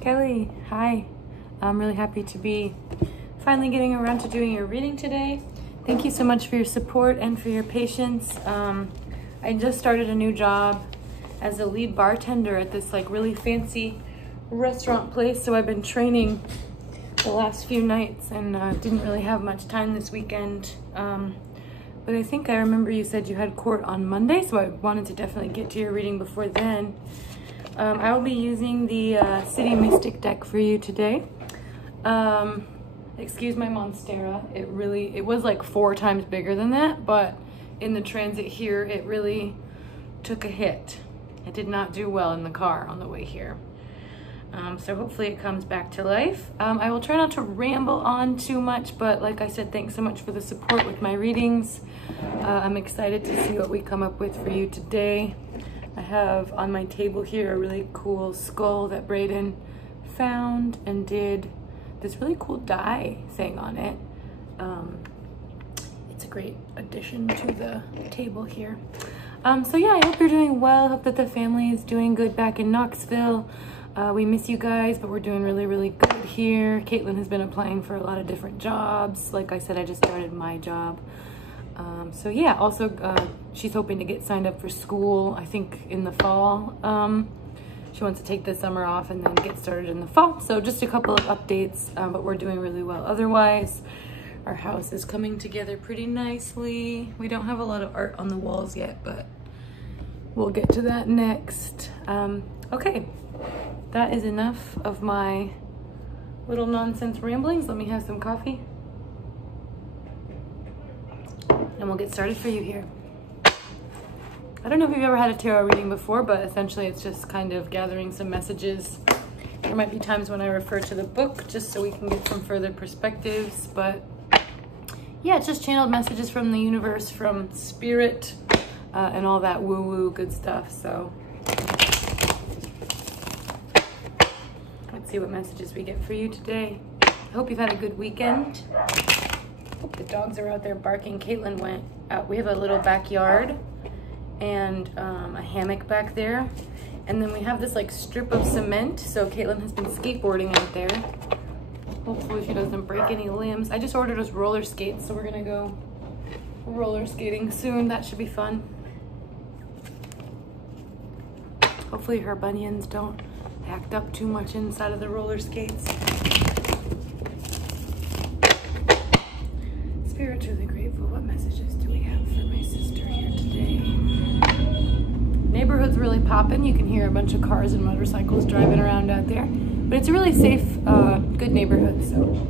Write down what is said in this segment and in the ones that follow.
Kelly, hi. I'm really happy to be finally getting around to doing your reading today. Thank you so much for your support and for your patience. I just started a new job as a lead bartender at this like really fancy restaurant place, so I've been training the last few nights and didn't really have much time this weekend. But I think I remember you said you had court on Monday, so I wanted to definitely get to your reading before then. I will be using the City Mystic deck for you today. Excuse my Monstera. It was like 4 times bigger than that, but in the transit here, it really took a hit. It did not do well in the car on the way here. So hopefully it comes back to life. I will try not to ramble on too much, but like I said, thanks so much for the support with my readings. I'm excited to see what we come up with for you today. I have on my table here a really cool skull that Brayden found and did this really cool die thing on it. It's a great addition to the table here. So yeah, I hope you're doing well. Hope that the family is doing good back in Knoxville. We miss you guys, but we're doing really, really good here. Caitlin has been applying for a lot of different jobs. Like I said, I just started my job. So yeah, also she's hoping to get signed up for school, I think in the fall. She wants to take the summer off and then get started in the fall. So just a couple of updates, but we're doing really well otherwise. Our house is coming together pretty nicely. We don't have a lot of art on the walls yet, but we'll get to that next. Okay, that is enough of my little nonsense ramblings. Let me have some coffee. And we'll get started for you here. I don't know if you've ever had a tarot reading before, but essentially it's just kind of gathering some messages. There might be times when I refer to the book just so we can get some further perspectives, but yeah, it's just channeled messages from the universe, from spirit, and all that woo-woo good stuff. So let's see what messages we get for you today. I hope you've had a good weekend. Hope the dogs are out there barking. Caitlin went out. We have a little backyard and a hammock back there. And then we have this like strip of cement. So Caitlin has been skateboarding out there. Hopefully she doesn't break any limbs. I just ordered us roller skates, so we're gonna go roller skating soon. That should be fun. Hopefully her bunions don't act up too much inside of the roller skates. Spiritually grateful. What messages do we have for my sister here today? Neighborhood's really popping. You can hear a bunch of cars and motorcycles driving around out there. But it's a really safe, good neighborhood, so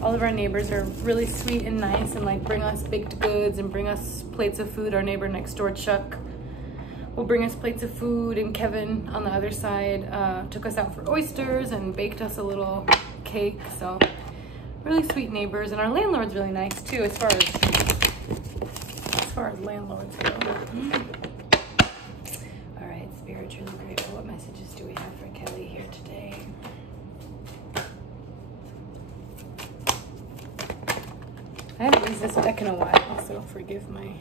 all of our neighbors are really sweet and nice and like bring us baked goods and bring us plates of food. Our neighbor next door, Chuck, will bring us plates of food, and Kevin on the other side took us out for oysters and baked us a little cake. So really sweet neighbors, and our landlord's really nice too, as far as landlords go. All right, spiritually grateful. What messages do we have for Kelly here today? I haven't used this deck in a while, so forgive my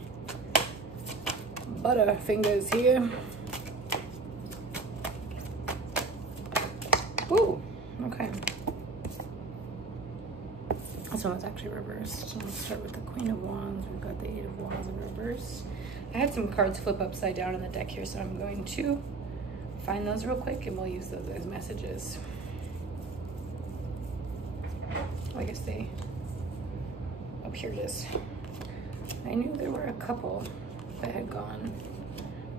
butter fingers here. Ooh, okay. This one was actually reversed. So let's start with the Queen of Wands. We've got the 8 of Wands in reverse. I had some cards flip upside down in the deck here, so I'm going to find those real quick and we'll use those as messages. I guess oh, here it is. I knew there were a couple that had gone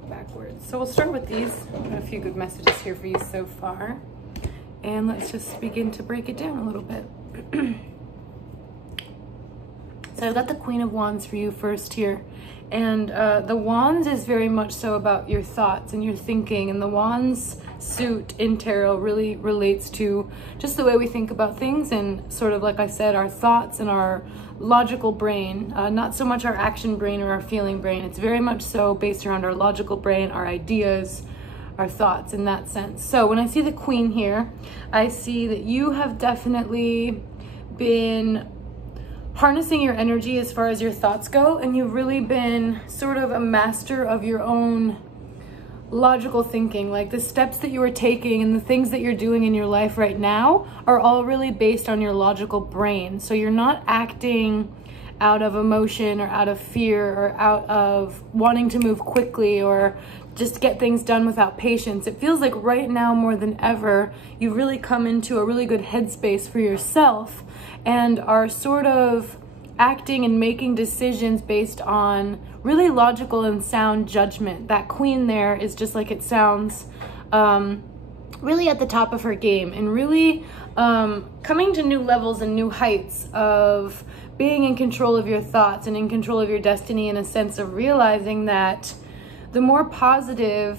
backwards. So we'll start with these. Got a few good messages here for you so far. And let's just begin to break it down a little bit. So I've got the Queen of Wands for you first here. And the Wands is very much so about your thoughts and your thinking. And the Wands suit in tarot really relates to just the way we think about things and sort of, like I said, our thoughts and our logical brain. Not so much our action brain or our feeling brain. It's very much so based around our logical brain, our ideas, our thoughts in that sense. So when I see the Queen here, I see that you have definitely been harnessing your energy as far as your thoughts go, and you've really been sort of a master of your own logical thinking. Like the steps that you are taking and the things that you're doing in your life right now are all really based on your logical brain. So you're not acting out of emotion or out of fear or out of wanting to move quickly or just get things done without patience. It feels like right now more than ever, you've really come into a really good headspace for yourself and are sort of acting and making decisions based on really logical and sound judgment. That queen there is, just like it sounds, really at the top of her game and really coming to new levels and new heights of being in control of your thoughts and in control of your destiny, in a sense of realizing that the more positive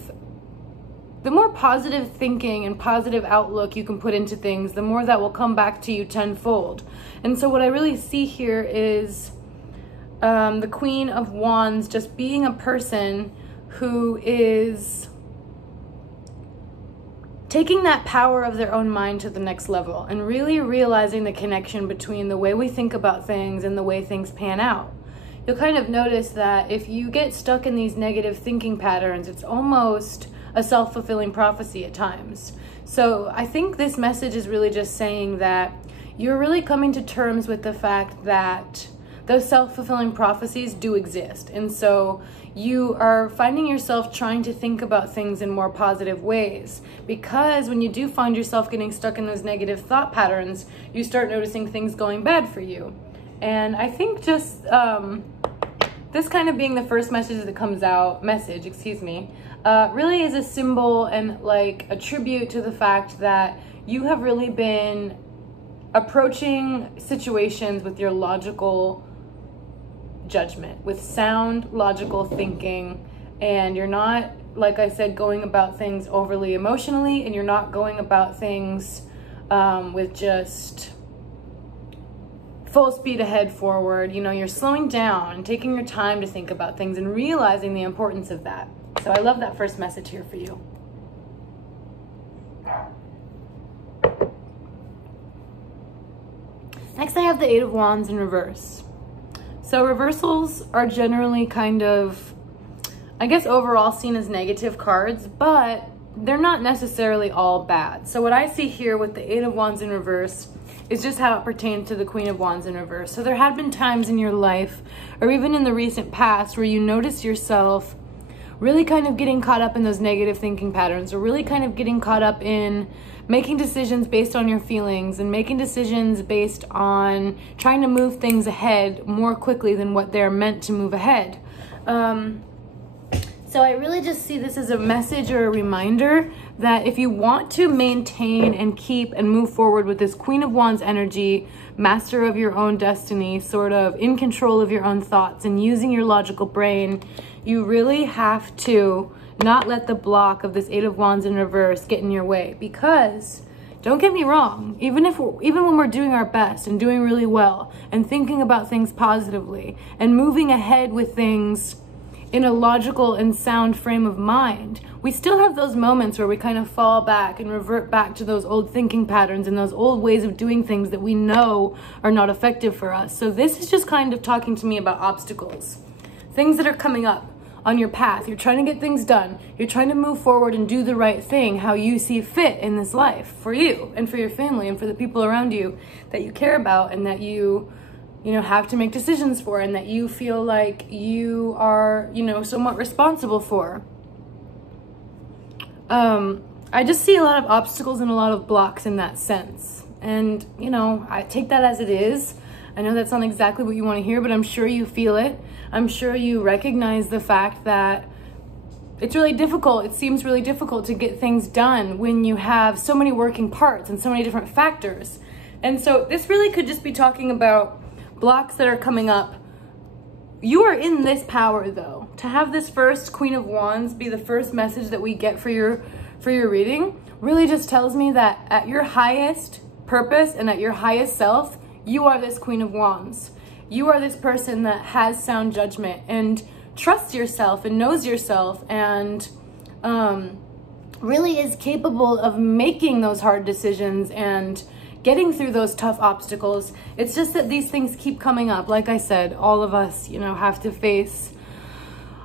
thinking and positive outlook you can put into things, the more that will come back to you tenfold. And so what I really see here is the Queen of Wands just being a person who is taking that power of their own mind to the next level and really realizing the connection between the way we think about things and the way things pan out. You'll kind of notice that if you get stuck in these negative thinking patterns, it's almost a self-fulfilling prophecy at times. So I think this message is really just saying that you're really coming to terms with the fact that those self-fulfilling prophecies do exist. And so you are finding yourself trying to think about things in more positive ways, because when you do find yourself getting stuck in those negative thought patterns, you start noticing things going bad for you. And I think just this kind of being the first message that comes out, really is a symbol and like a tribute to the fact that you have really been approaching situations with your logical judgment, with sound logical thinking, and you're not, like I said, going about things overly emotionally, and you're not going about things with just full speed ahead forward. You know, you're slowing down and taking your time to think about things and realizing the importance of that. So I love that first message here for you. Next, I have the Eight of Wands in reverse. So reversals are generally kind of, I guess, overall seen as negative cards, but they're not necessarily all bad. So what I see here with the Eight of Wands in reverse is just how it pertains to the Queen of Wands in reverse. So there had been times in your life, or even in the recent past, where you notice yourself really kind of getting caught up in those negative thinking patterns, or really kind of getting caught up in making decisions based on your feelings and making decisions based on trying to move things ahead more quickly than what they're meant to move ahead. So I really just see this as a message or a reminder that if you want to maintain and keep and move forward with this Queen of Wands energy, master of your own destiny, sort of in control of your own thoughts and using your logical brain, you really have to not let the block of this Eight of Wands in reverse get in your way. Because, don't get me wrong, even when we're doing our best and doing really well and thinking about things positively and moving ahead with things in a logical and sound frame of mind, we still have those moments where we kind of fall back and revert back to those old thinking patterns and those old ways of doing things that we know are not effective for us. So this is just kind of talking to me about obstacles, things that are coming up on your path. You're trying to get things done. You're trying to move forward and do the right thing how you see fit in this life for you and for your family and for the people around you that you care about and that you have to make decisions for, and that you feel like you are, somewhat responsible for. I just see a lot of obstacles and a lot of blocks in that sense. And, I take that as it is. I know that's not exactly what you want to hear, but I'm sure you feel it. I'm sure you recognize the fact that it's really difficult. It seems really difficult to get things done when you have so many working parts and so many different factors. And so this really could just be talking about blocks that are coming up. You are in this power, though. To have this first Queen of Wands be the first message that we get for your reading really just tells me that at your highest purpose and at your highest self, you are this Queen of Wands. You are this person that has sound judgment and trusts yourself and knows yourself and really is capable of making those hard decisions and getting through those tough obstacles. It's just that these things keep coming up. Like I said, all of us, have to face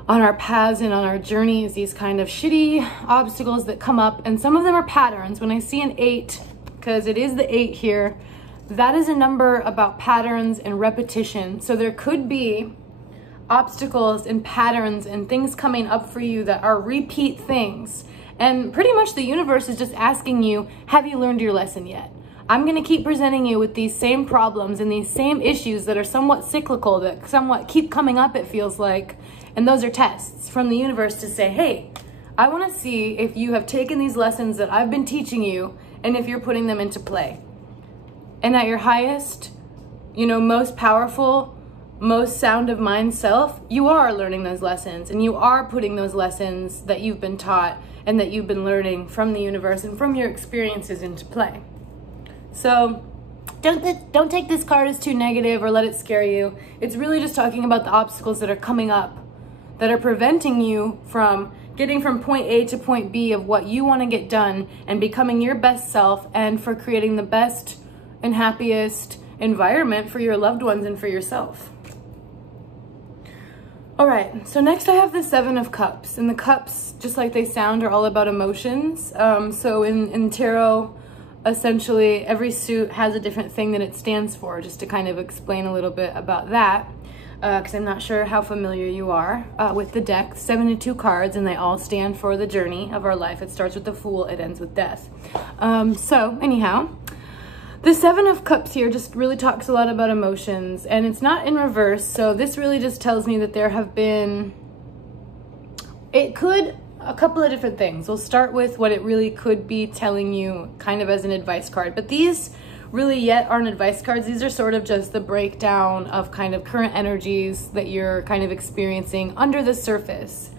on our paths and on our journeys, these kind of shitty obstacles that come up, and some of them are patterns. When I see an 8, because it is the 8 here, that is a number about patterns and repetition. So there could be obstacles and patterns and things coming up for you that are repeat things. And pretty much the universe is just asking you, have you learned your lesson yet? I'm going to keep presenting you with these same problems and these same issues that are somewhat cyclical, that somewhat keep coming up, it feels like. And those are tests from the universe to say, hey, I want to see if you have taken these lessons that I've been teaching you and if you're putting them into play. And at your highest, most powerful, most sound of mind self, you are learning those lessons, and you are putting those lessons that you've been taught and that you've been learning from the universe and from your experiences into play. So don't take this card as too negative or let it scare you. It's really just talking about the obstacles that are coming up that are preventing you from getting from point A to point B of what you want to get done and becoming your best self, and for creating the best and happiest environment for your loved ones and for yourself. All right, so next I have the 7 of Cups, and the cups, just like they sound, are all about emotions. So in tarot, essentially every suit has a different thing that it stands for, just to kind of explain a little bit about that, because I'm not sure how familiar you are with the deck. 72 cards, and they all stand for the journey of our life. It starts with the Fool, it ends with Death. So anyhow, the 7 of Cups here just really talks a lot about emotions, and it's not in reverse. So this really just tells me that there have been, a couple of different things. We'll start with what it really could be telling you kind of as an advice card, but these really yet aren't advice cards. These are sort of just the breakdown of kind of current energies that you're kind of experiencing under the surface.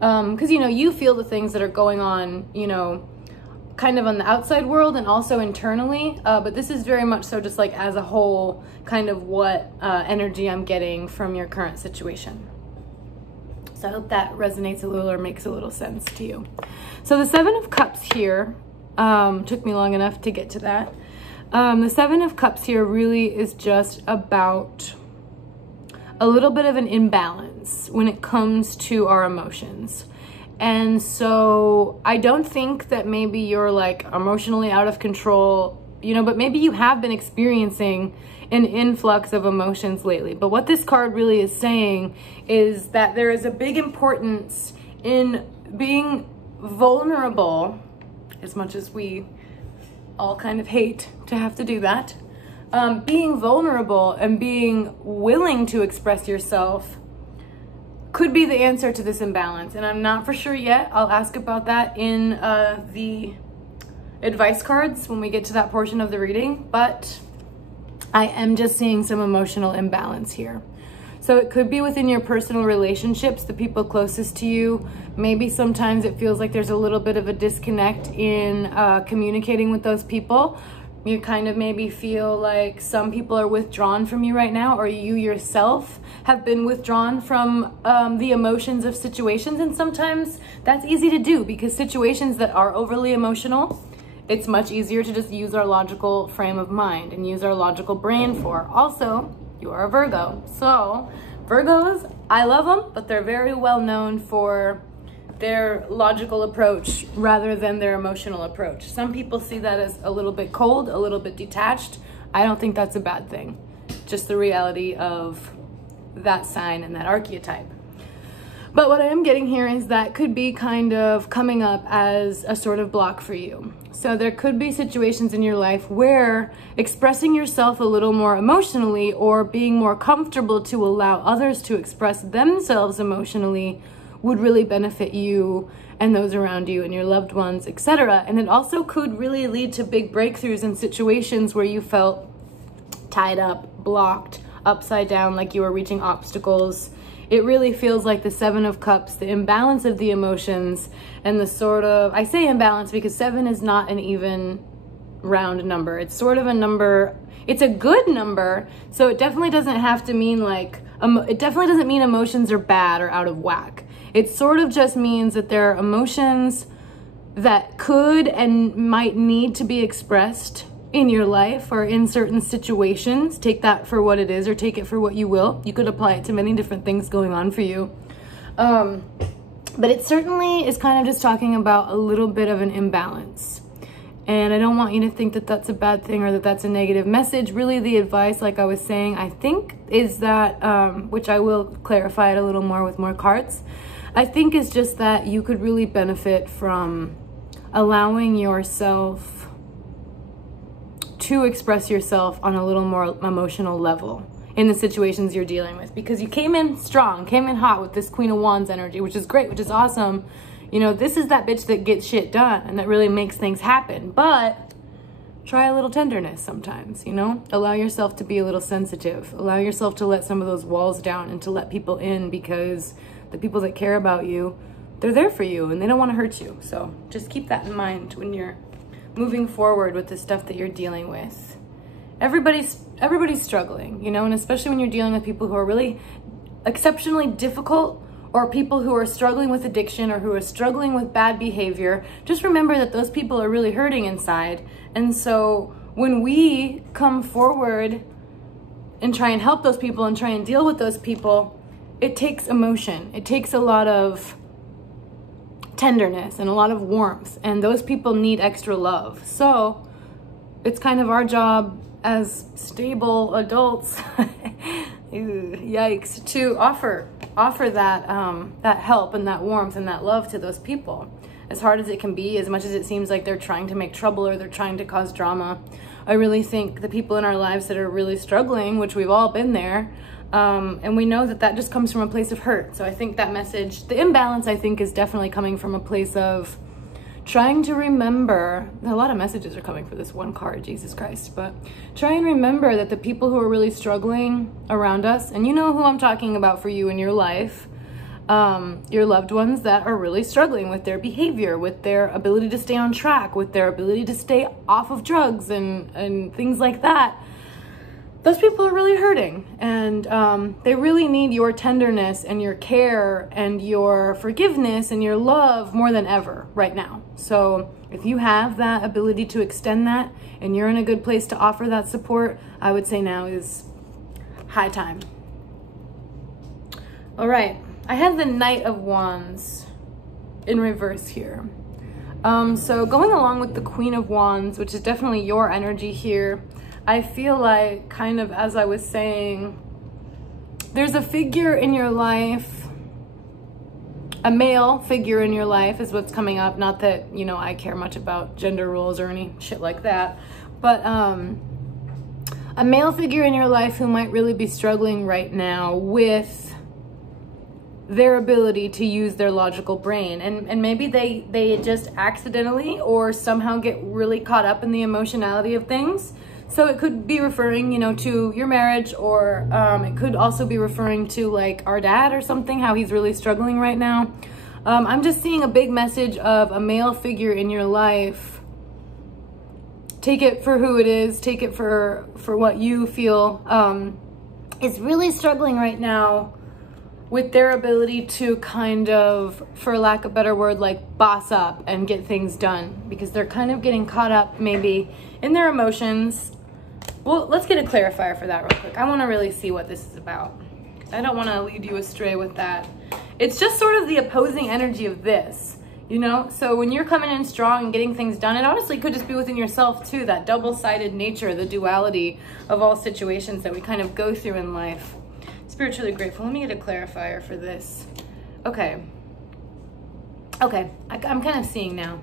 Because, you feel the things that are going on, kind of on the outside world and also internally, but this is very much so just like as a whole, kind of what energy I'm getting from your current situation. So I hope that resonates a little or makes a little sense to you. So the 7 of Cups here, took me long enough to get to that. The 7 of Cups here really is just about a little bit of an imbalance when it comes to our emotions. And so I don't think that maybe you're like emotionally out of control, but maybe you have been experiencing an influx of emotions lately. But what this card really is saying is that there is a big importance in being vulnerable, as much as we all kind of hate to have to do that. Being vulnerable and being willing to express yourself could be the answer to this imbalance, and I'm not for sure yet. I'll ask about that in the advice cards when we get to that portion of the reading, but I am just seeing some emotional imbalance here. So it could be within your personal relationships, the people closest to you. Maybe sometimes it feels like there's a little bit of a disconnect in communicating with those people. You kind of maybe feel like some people are withdrawn from you right now, or you yourself have been withdrawn from the emotions of situations. And sometimes that's easy to do, because situations that are overly emotional, it's much easier to just use our logical frame of mind and use our logical brain for. Also, you are a Virgo. So Virgos, I love them, but they're very well known for their logical approach rather than their emotional approach. Some people see that as a little bit cold, a little bit detached. I don't think that's a bad thing. Just the reality of that sign and that archetype. But what I am getting here is that could be kind of coming up as a sort of block for you. So there could be situations in your life where expressing yourself a little more emotionally, or being more comfortable to allow others to express themselves emotionally, would really benefit you and those around you and your loved ones, etc. And it also could really lead to big breakthroughs in situations where you felt tied up, blocked, upside down, like you were reaching obstacles. It really feels like the 7 of Cups, the imbalance of the emotions, and the sort of, I say imbalance because 7 is not an even round number. It's sort of a number, it's a good number, so it definitely doesn't have to mean like, it definitely doesn't mean emotions are bad or out of whack. It sort of just means that there are emotions that could and might need to be expressed in your life or in certain situations. Take that for what it is, or take it for what you will. You could apply it to many different things going on for you. But it certainly is kind of just talking about a little bit of an imbalance. And I don't want you to think that that's a bad thing or that that's a negative message. Really, the advice, like I was saying, I think is that, which I will clarify it a little more with more cards, I think is just that you could really benefit from allowing yourself to express yourself on a little more emotional level in the situations you're dealing with. Because you came in strong, came in hot with this Queen of Wands energy, which is great, which is awesome. You know, this is that bitch that gets shit done and that really makes things happen. But try a little tenderness sometimes, you know? Allow yourself to be a little sensitive. Allow yourself to let some of those walls down and to let people in, because the people that care about you, they're there for you and they don't want to hurt you. So just keep that in mind when you're moving forward with the stuff that you're dealing with. Everybody's struggling, you know, and especially when you're dealing with people who are really exceptionally difficult, or people who are struggling with addiction or who are struggling with bad behavior, just remember that those people are really hurting inside. And so when we come forward and try and help those people and try and deal with those people, it takes emotion. It takes a lot of tenderness and a lot of warmth, and those people need extra love. So it's kind of our job as stable adults, yikes, to offer that that help and that warmth and that love to those people. As hard as it can be, as much as it seems like they're trying to make trouble or they're trying to cause drama, I really think the people in our lives that are really struggling, which we've all been there, and we know that that just comes from a place of hurt. So I think that message, the imbalance, I think, is definitely coming from a place of trying to remember. A lot of messages are coming for this one card, Jesus Christ, but try and remember that the people who are really struggling around us, and you know who I'm talking about for you in your life, your loved ones that are really struggling with their behavior, with their ability to stay on track, with their ability to stay off of drugs and things like that. Those people are really hurting, and they really need your tenderness and your care and your forgiveness and your love more than ever right now. So if you have that ability to extend that and you're in a good place to offer that support, I would say now is high time. All right, I have the Knight of Wands in reverse here. So going along with the Queen of Wands, which is definitely your energy here, I feel like, kind of as I was saying, there's a figure in your life, a male figure in your life is what's coming up. Not that, you know, I care much about gender roles or any shit like that, but a male figure in your life who might really be struggling right now with their ability to use their logical brain, and maybe they just accidentally or somehow get really caught up in the emotionality of things. So it could be referring, you know, to your marriage, or it could also be referring to like our dad or something, how he's really struggling right now. I'm just seeing a big message of a male figure in your life. Take it for who it is. Take it for what you feel is really struggling right now with their ability to kind of, for lack of a better word, like boss up and get things done, because they're kind of getting caught up maybe in their emotions. Well, let's get a clarifier for that real quick. I want to really see what this is about. I don't want to lead you astray with that. It's just sort of the opposing energy of this, you know? So when you're coming in strong and getting things done, it honestly could just be within yourself too, that double-sided nature, the duality of all situations that we kind of go through in life. Spiritually grateful. Let me get a clarifier for this. Okay, I'm kind of seeing now.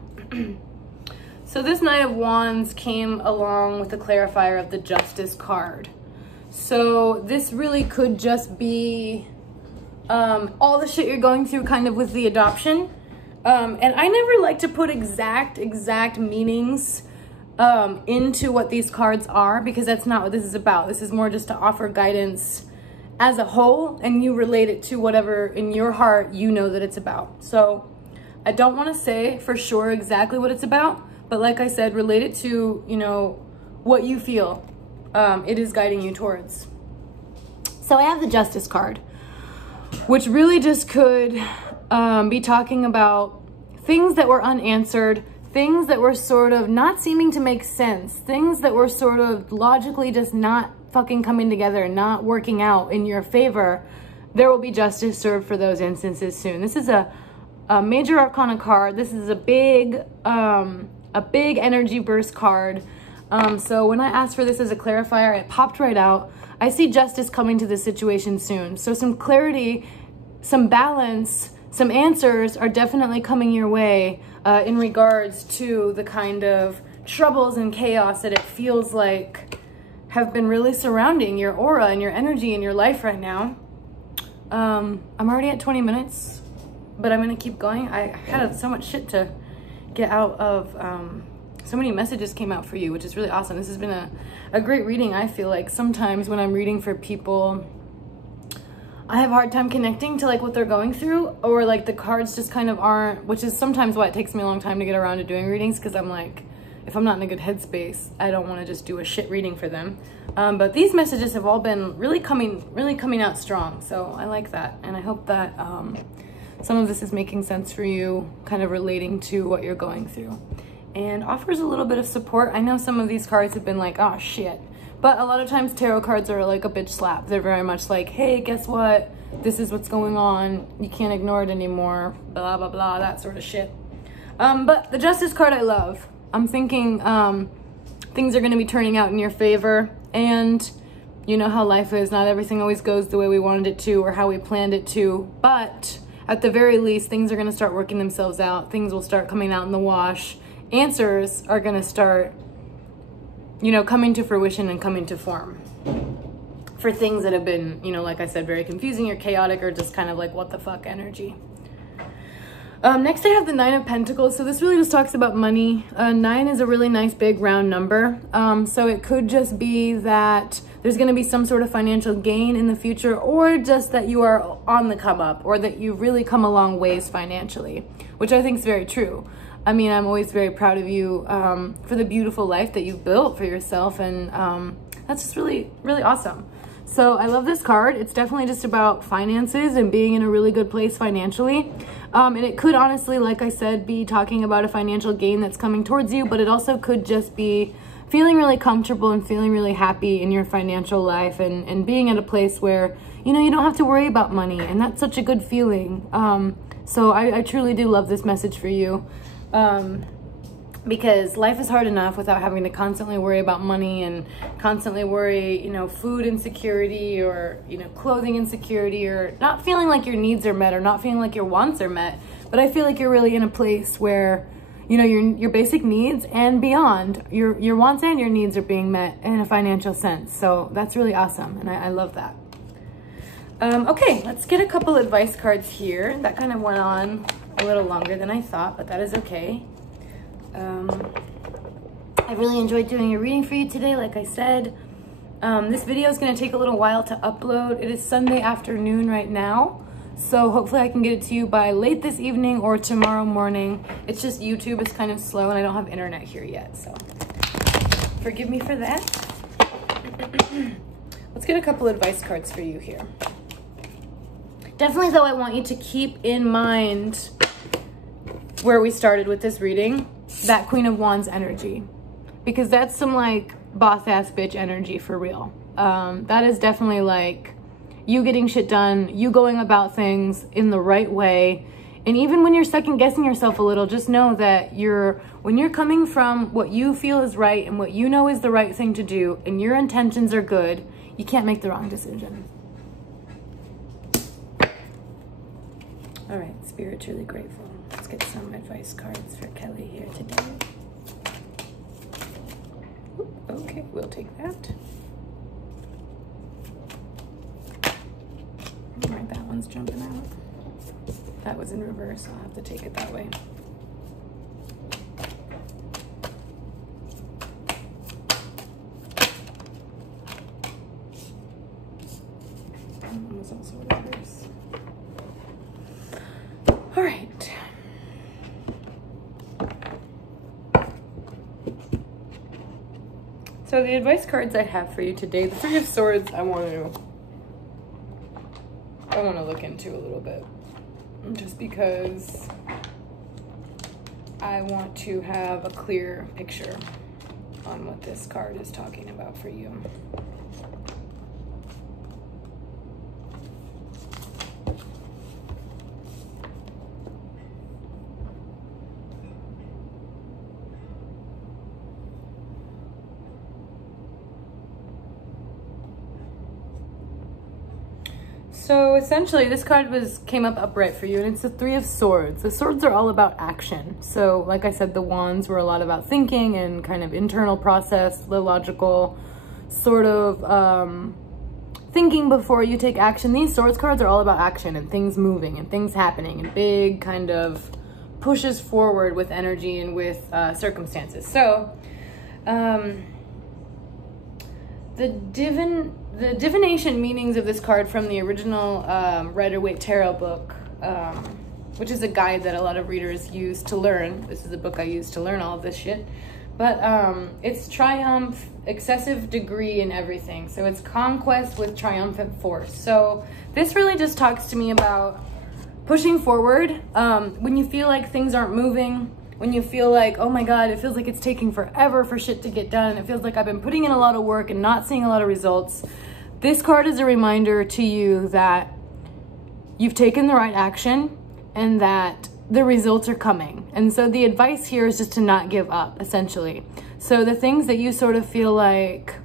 So this Knight of Wands came along with the clarifier of the Justice card. So this really could just be all the shit you're going through kind of with the adoption. And I never like to put exact meanings into what these cards are, because that's not what this is about. This is more just to offer guidance as a whole, and you relate it to whatever in your heart you know that it's about. So I don't want to say for sure exactly what it's about, but like I said, relate it to, you know, what you feel it is guiding you towards. So I have the Justice card, which really just could be talking about things that were unanswered, things that were sort of not seeming to make sense, things that were sort of logically just not fucking coming together, not working out in your favor. there will be justice served for those instances soon. This is a major arcana card. This is a big energy burst card. So when I asked for this as a clarifier, it popped right out. I see justice coming to this situation soon. So some clarity, some balance, some answers are definitely coming your way in regards to the kind of troubles and chaos that it feels like have been really surrounding your aura and your energy in your life right now. I'm already at 20 minutes, but I'm gonna keep going. I had so much shit to get out of, so many messages came out for you, which is really awesome. This has been a great reading. I feel like sometimes when I'm reading for people, I have a hard time connecting to like what they're going through, or like the cards just kind of aren't, which is sometimes why it takes me a long time to get around to doing readings, because I'm like, if I'm not in a good headspace, I don't want to just do a shit reading for them. But these messages have all been really coming out strong. So I like that. And I hope that some of this is making sense for you, kind of relating to what you're going through. And offers a little bit of support. I know some of these cards have been like, oh shit. But a lot of times tarot cards are like a bitch slap. They're very much like, hey, guess what? This is what's going on. You can't ignore it anymore. Blah, blah, blah, that sort of shit. But the Justice card I love. I'm thinking things are going to be turning out in your favor, and you know how life is. Not everything always goes the way we wanted it to or how we planned it to, but at the very least, things are going to start working themselves out. Things will start coming out in the wash. Answers are going to start, you know, coming to fruition and coming to form for things that have been, you know, like I said, very confusing or chaotic or just kind of like what the fuck energy. Next I have the 9 of Pentacles. So this really just talks about money. 9 is a really nice big round number. So it could just be that there's going to be some sort of financial gain in the future, or just that you are on the come up, or that you've really come a long ways financially, which I think is very true. I mean, I'm always very proud of you for the beautiful life that you've built for yourself. And that's just really, really awesome. So I love this card. It's definitely just about finances and being in a really good place financially. And it could honestly, like I said, be talking about a financial gain that's coming towards you, but it also could just be feeling really comfortable and feeling really happy in your financial life, and being at a place where, you know, you don't have to worry about money. And that's such a good feeling. So I truly do love this message for you. Because life is hard enough without having to constantly worry about money and constantly worry, you know, food insecurity, or, you know, clothing insecurity, or not feeling like your needs are met, or not feeling like your wants are met. But I feel like you're really in a place where, you know, your basic needs and beyond, your wants and your needs are being met in a financial sense. So that's really awesome. And I love that. Okay, let's get a couple advice cards here. That kind of went on a little longer than I thought, but that is okay. I really enjoyed doing a reading for you today. Like I said, this video is going to take a little while to upload. It is Sunday afternoon right now, so hopefully I can get it to you by late this evening or tomorrow morning. It's just YouTube is kind of slow and I don't have internet here yet, so forgive me for that. Let's get a couple advice cards for you here. Definitely though, I want you to keep in mind where we started with this reading, that Queen of Wands energy, because that's some like boss ass bitch energy for real. That is definitely like you getting shit done, you going about things in the right way. And even when you're second guessing yourself a little, just know that when you're coming from what you feel is right and what you know is the right thing to do, and your intentions are good, you can't make the wrong decision. All right, Spirit, truly grateful. Let's get some advice cards for Kelley here today. Oop, okay, we'll take that. All right, that one's jumping out. That was in reverse, I'll have to take it that way. That one was also in reverse. All right. So the advice cards I have for you today, the Three of Swords, I want to look into a little bit, just because I want to have a clear picture on what this card is talking about for you. So essentially this card came up upright for you, and it's the Three of Swords. The swords are all about action. So like I said, the wands were a lot about thinking and kind of internal process, the logical sort of thinking before you take action. These swords cards are all about action and things moving and things happening and big kind of pushes forward with energy and with circumstances. So the divination meanings of this card from the original Rider-Waite Tarot book, which is a guide that a lot of readers use to learn. This is the book I use to learn all of this shit. But it's triumph, excessive degree in everything. So it's conquest with triumphant force. So this really just talks to me about pushing forward when you feel like things aren't moving, when you feel like, oh my God, it feels like it's taking forever for shit to get done. It feels like I've been putting in a lot of work and not seeing a lot of results. This card is a reminder to you that you've taken the right action and that the results are coming. And so the advice here is just to not give up, essentially. So the things that you sort of feel like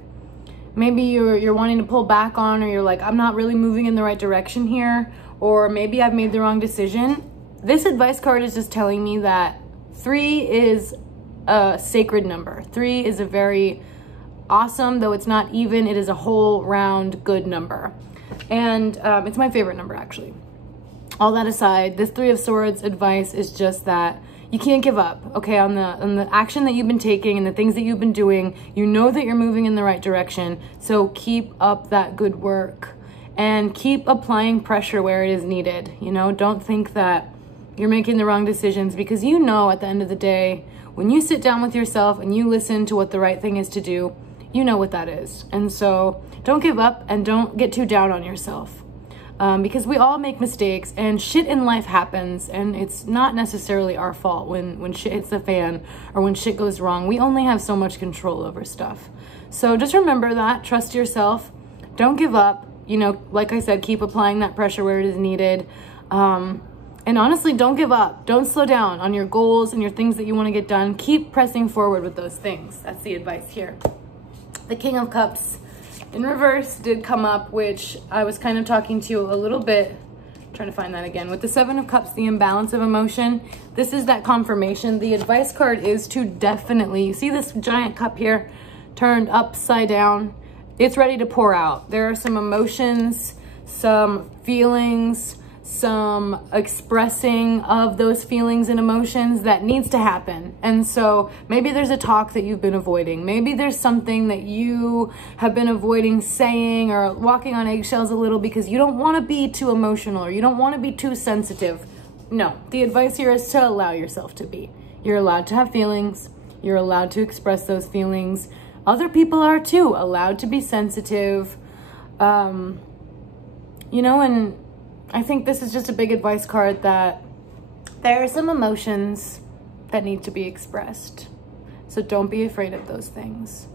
maybe you're wanting to pull back on, or you're like, I'm not really moving in the right direction here, or maybe I've made the wrong decision. This advice card is just telling me that 3 is a sacred number. 3 is a very awesome, though it's not even, it is a whole round good number. And it's my favorite number, actually. All that aside, this Three of Swords advice is just that you can't give up, okay, on the action that you've been taking and the things that you've been doing. You know that you're moving in the right direction, so keep up that good work and keep applying pressure where it is needed. You know, don't think that you're making the wrong decisions, because you know at the end of the day, when you sit down with yourself and you listen to what the right thing is to do, you know what that is. And so don't give up and don't get too down on yourself. Because we all make mistakes and shit in life happens, and it's not necessarily our fault when shit hits the fan or when shit goes wrong. We only have so much control over stuff. So just remember that, trust yourself, don't give up, you know, like I said, keep applying that pressure where it is needed. And honestly, don't give up, don't slow down on your goals and your things that you want to get done. Keep pressing forward with those things. That's the advice here. The King of Cups in reverse did come up, which I was kind of talking to you a little bit, trying to find that again. With the Seven of Cups, the imbalance of emotion, this is that confirmation. The advice card is to definitely, you see this giant cup here turned upside down? It's ready to pour out. There are some emotions, some feelings, some expressing of those feelings and emotions that needs to happen. And so maybe there's a talk that you've been avoiding. Maybe there's something that you have been avoiding saying or walking on eggshells a little because you don't want to be too emotional or you don't want to be too sensitive. No, the advice here is to allow yourself to be. You're allowed to have feelings. You're allowed to express those feelings. Other people are too, allowed to be sensitive. You know, and I think this is just a big advice card that there are some emotions that need to be expressed. So don't be afraid of those things.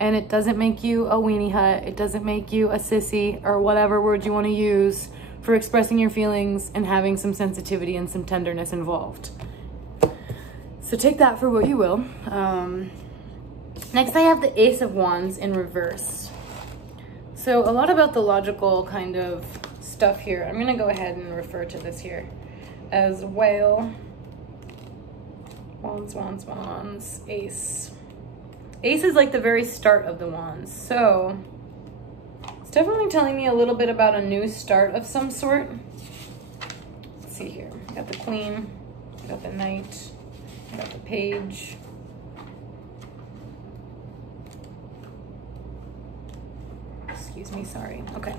And it doesn't make you a weenie hut. It doesn't make you a sissy or whatever word you want to use for expressing your feelings and having some sensitivity and some tenderness involved. So take that for what you will. Next I have the Ace of Wands in reverse. So a lot about the logical kind of stuff here. I'm gonna go ahead and refer to this here as well. Wands, wands, wands, ace. Ace is like the very start of the wands. So it's definitely telling me a little bit about a new start of some sort. Let's see here. I got the Queen, I got the Knight, I got the Page. Excuse me, sorry. Okay.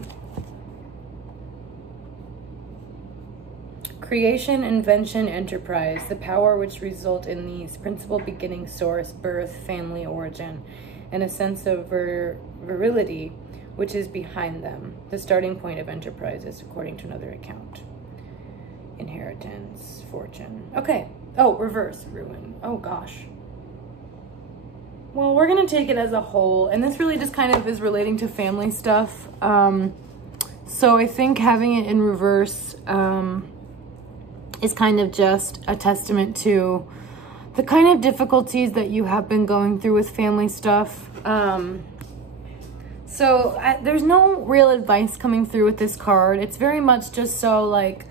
Creation, invention, enterprise, the power which result in these, principal, beginning, source, birth, family, origin, and a sense of virility which is behind them, the starting point of enterprises, according to another account. Inheritance, fortune. Okay. Oh, reverse, ruin. Oh, gosh. Well, we're going to take it as a whole, and this really just kind of is relating to family stuff. So I think having it in reverse is kind of just a testament to the kind of difficulties that you have been going through with family stuff. So there's no real advice coming through with this card. It's very much just so like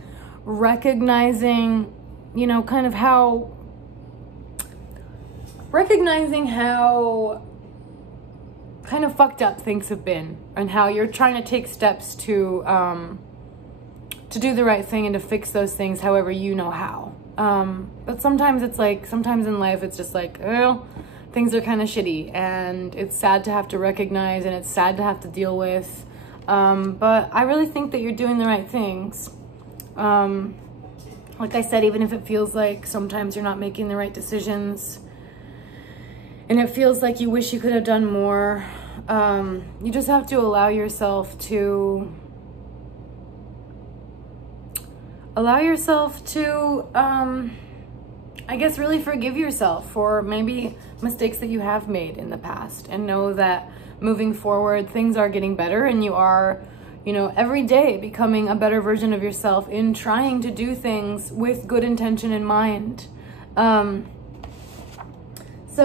recognizing, you know, kind of how kind of fucked up things have been, and how you're trying to take steps to do the right thing and to fix those things however you know how. But sometimes it's like, sometimes in life it's just like, oh, things are kind of shitty, and it's sad to have to recognize, and it's sad to have to deal with. But I really think that you're doing the right things. Like I said, even if it feels like sometimes you're not making the right decisions, and it feels like you wish you could have done more, you just have to allow yourself to I guess really forgive yourself for maybe mistakes that you have made in the past, and know that moving forward things are getting better, and you are, you know, every day becoming a better version of yourself in trying to do things with good intention in mind. So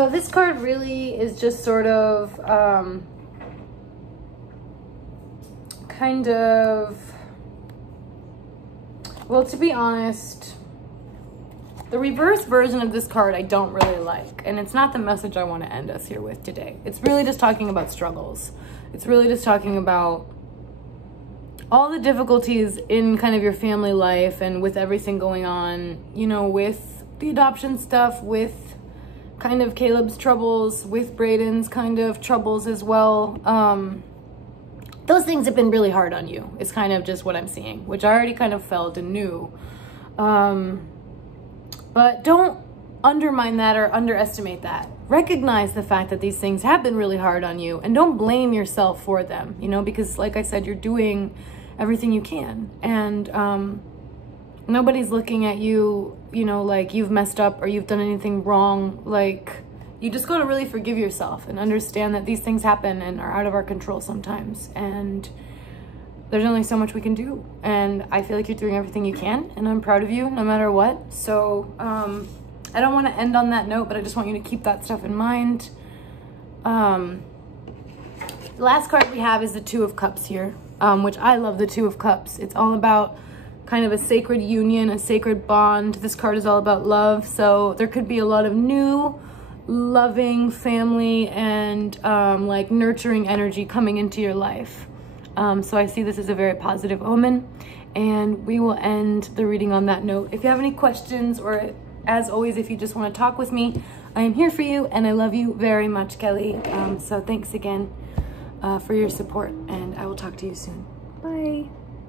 this card really is just sort of kind of, well, to be honest, the reverse version of this card I don't really like, and it's not the message I want to end us here with today. It's really just talking about struggles. It's really just talking about all the difficulties in kind of your family life, and with everything going on, you know, with the adoption stuff, with kind of Caleb's troubles, with Braden's kind of troubles as well. Those things have been really hard on you. It's kind of just what I'm seeing, which I already kind of felt and knew. But don't undermine that or underestimate that. Recognize the fact that these things have been really hard on you, and don't blame yourself for them, you know, because like I said, you're doing everything you can, and nobody's looking at you, you know, like you've messed up or you've done anything wrong. Like, you just got to really forgive yourself and understand that these things happen and are out of our control sometimes, and there's only so much we can do. And I feel like you're doing everything you can, and I'm proud of you no matter what. So I don't want to end on that note, but I just want you to keep that stuff in mind. The last card we have is the Two of Cups here, which I love. The Two of Cups, it's all about kind of a sacred union, a sacred bond. This card is all about love, so there could be a lot of new loving family and like nurturing energy coming into your life. So I see this as a very positive omen, and we will end the reading on that note. If you have any questions, or as always, if you just want to talk with me, I am here for you, and I love you very much, Kelley. So thanks again for your support, and I will talk to you soon. Bye.